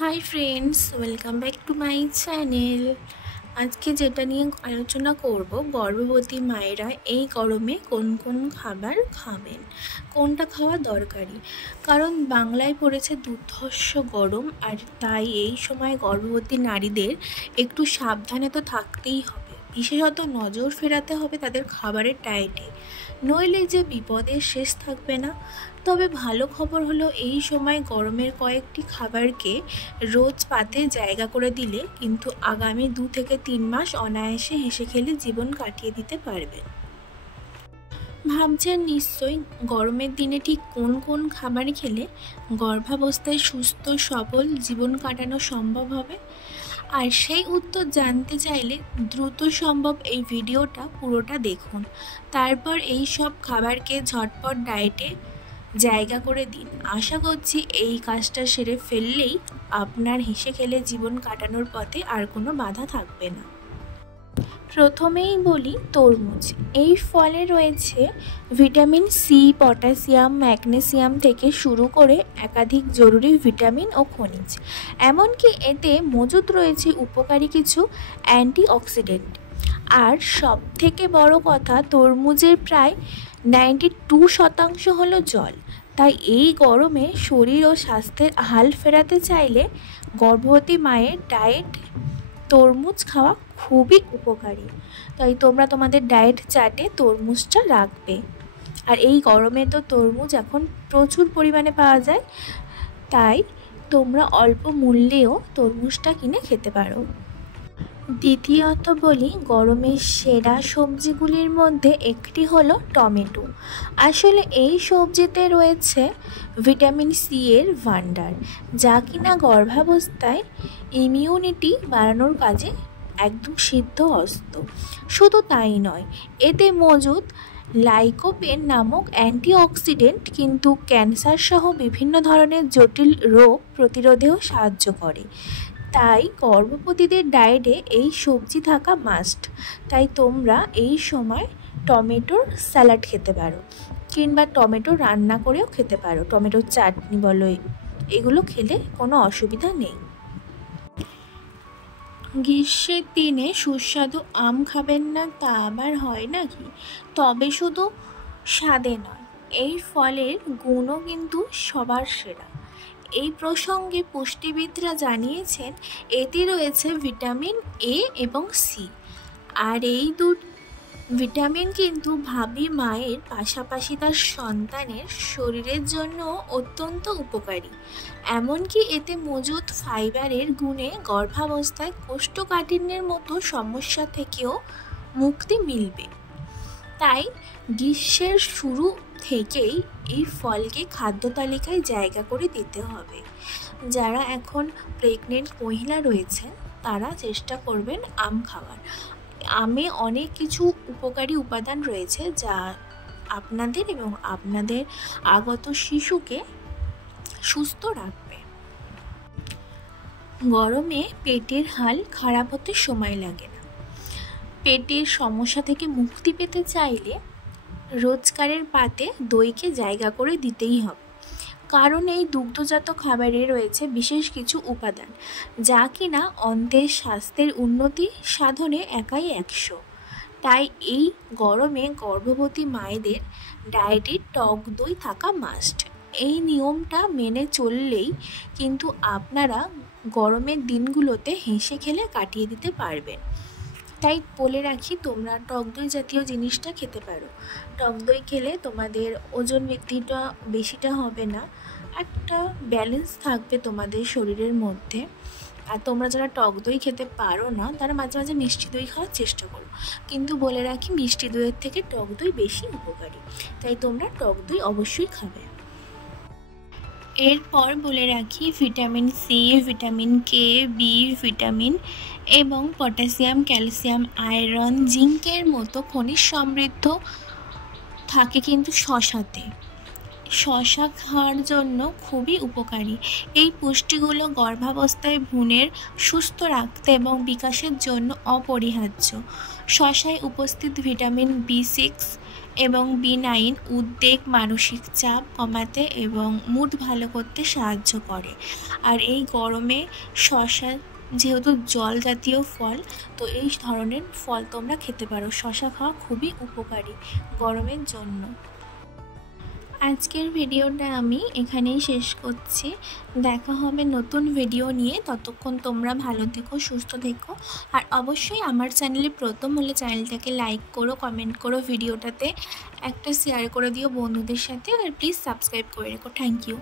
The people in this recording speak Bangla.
Hi friends, welcome back to my channel. আজকে যেটা নিয়ে আলোচনা করব, গর্ভবতী মায়েরা এই গরমে কোন কোন খাবার খাবেন, কোনটা খাওয়া দরকারি। কারণ বাংলায় পড়েছে দুর্ধর্ষ গরম, আর তাই এই সময় গর্ভবতী নারীদের একটু সাবধানে তো থাকতেই হবে। বিশেষত নজর ফেরাতে হবে তাদের খাবারের ডায়েটে, নইলে যে বিপদের শেষ থাকবে না। তবে ভালো খবর হলো, এই সময় গরমের কয়েকটি খাবারকে রোজ পাতে জায়গা করে দিলে কিন্তু আগামী 2 থেকে 3 মাস অনায়াসে হেসে খেলে জীবন কাটিয়ে দিতে পারবেন। ভাবছেন নিশ্চয়ই গরমের দিনে ঠিক কোন কোন খাবার খেলে গর্ভাবস্থায় সুস্থ সবল জীবন কাটানো সম্ভব হবে। আর সেই উত্তর জানতে চাইলে দ্রুত সম্ভব এই ভিডিওটা পুরোটা দেখুন। তারপর এই সব খাবারকে ঝটপট ডায়েটে জায়গা করে দিন। আশা করছি এই কাজটা সেরে ফেললেই আপনার হেসে খেলে জীবন কাটানোর পথে আর কোনো বাধা থাকবে না। প্রথমেই বলি তরমুজ। এই ফলে রয়েছে ভিটামিন সি, পটাশিয়াম, ম্যাগনেসিয়াম থেকে শুরু করে একাধিক জরুরি ভিটামিন ও খনিজ। এমনকি এতে মজুদ রয়েছে উপকারী কিছু অ্যান্টিঅক্সিডেন্ট। আর সব থেকে বড় কথা, তরমুজের প্রায় 92% হলো জল। তাই এই গরমে শরীর ও স্বাস্থ্যের হাল ফেরাতে চাইলে গর্ভবতী মায়ের ডায়েট তরমুজ খাওয়া খুবই উপকারী। তাই তোমরা তোমাদের ডায়েট চার্টে তরমুজটা রাখবে। আর এই গরমে তো তরমুজ এখন প্রচুর পরিমাণে পাওয়া যায়, তাই তোমরা অল্প মূল্যেও তরমুজটা কিনে খেতে পারো। দ্বিতীয়ত বলি, গরমের সেরা সবজিগুলির মধ্যে একটি হলো টমেটো। আসলে এই সবজিতে রয়েছে ভিটামিন সি এর ভান্ডার, যা কিনা গর্ভাবস্থায় ইমিউনিটি বাড়ানোর কাজে একদম সিদ্ধ অস্ত্র। শুধু তাই নয়, এতে মজুদ লাইকোপেন নামক অ্যান্টিঅক্সিডেন্ট কিন্তু ক্যান্সার সহ বিভিন্ন ধরনের জটিল রোগ প্রতিরোধেও সাহায্য করে। তাই গর্ভবতীদের ডায়েটে এই সবজি থাকা মাস্ট। তাই তোমরা এই সময় টমেটোর স্যালাড খেতে পারো, কিংবা টমেটো রান্না করেও খেতে পারো, টমেটোর চাটনি বলো, এগুলো খেলে কোনো অসুবিধা নেই। গ্রীষ্মের দিনে সুস্বাদু আম খাবেন না তা আবার হয় নাকি? তবে শুধু স্বাদে নয়, এই ফলের গুণও কিন্তু সবার সেরা। এই প্রসঙ্গে পুষ্টিবিদরা জানিয়েছেন এতে রয়েছে ভিটামিন এ এবং সি। আর এই ভিটামিন কিন্তু ভাবী মায়ের পাশাপাশি তার সন্তানের শরীরের জন্য অত্যন্ত উপকারী। এমনকি এতে মজুদ ফাইবারের গুণে গর্ভাবস্থায় কোষ্ঠকাঠিন্যের মতো সমস্যা থেকেও মুক্তি মিলবে। তাই গ্রীষ্মের শুরু থেকেই এই ফলকে খাদ্য তালিকায় জায়গা করে দিতে হবে। যারা এখন প্রেগনেন্ট মহিলা রয়েছেন তারা চেষ্টা করবেন আম খাওয়ার। আমে অনেক কিছু উপকারী উপাদান রয়েছে যা আপনাদের এবং আপনাদের আগত শিশুকে সুস্থ রাখবে। গরমে পেটের হাল খারাপ হতে সময় লাগে না। পেটের সমস্যা থেকে মুক্তি পেতে চাইলে রোজকারের পাতে দইকে জায়গা করে দিতেই হবে। কারণ এই দুগ্ধজাত খাবারে রয়েছে বিশেষ কিছু উপাদান যা কিনা অন্ত্রের স্বাস্থ্যের উন্নতি সাধনে একাই 100। তাই এই গরমে গর্ভবতী মায়েদের ডায়েটে টক দই থাকা মাস্ট। এই নিয়মটা মেনে চললেই কিন্তু আপনারা গরমের দিনগুলোতে হেসে খেলে কাটিয়ে দিতে পারবেন। তাই বলে রাখি, তোমরা টক দই জাতীয় জিনিসটা খেতে পারো। টক দই খেলে তোমাদের ওজন বৃদ্ধিটা বেশিটা হবে না, একটা ব্যালেন্স থাকবে তোমাদের শরীরের মধ্যে। আর তোমরা যারা টক দই খেতে পারো না তারা মাঝে মাঝে মিষ্টি দই খাওয়ার চেষ্টা করো, কিন্তু বলে রাখি মিষ্টি দইয়ের থেকে টক দই বেশি উপকারী। তাই তোমরা টক দই অবশ্যই খাবে। এরপর বলে রাখি, vitamin C, vitamin K, B vitamin এবং পটাশিয়াম, ক্যালসিয়াম, আয়রন, জিঙ্কের মতো খনিজ সমৃদ্ধ থাকে কিন্তু শশাতে। শশা খাওয়ার জন্য খুবই উপকারী। এই পুষ্টিগুলো গর্ভাবস্থায় ভ্রূণের সুস্থ রাখতে এবং বিকাশের জন্য অপরিহার্য। শশায় উপস্থিত ভিটামিন বি6 এবং বিনাইন উদ্বেগ, মানসিক চাপ কমাতে এবং মুড ভালো করতে সাহায্য করে। আর এই গরমে শসা যেহেতু জল জাতীয় ফল, তো এই ধরনের ফল তোমরা খেতে পারো। শসা খাওয়া খুবই উপকারী গরমের জন্য। আজকের ভিডিওটা আমি এখানেই শেষ করছি। দেখা হবে নতুন ভিডিও নিয়ে। ততক্ষণ তোমরা ভালো থেকো, সুস্থ থেকো। আর অবশ্যই আমার চ্যানেলে প্রথম হলে চ্যানেলটাকে লাইক করো, কমেন্ট করো, ভিডিওটাতে একটা শেয়ার করে দিও বন্ধুদের সাথে। আর প্লিজ সাবস্ক্রাইব করে রেখো। Thank you.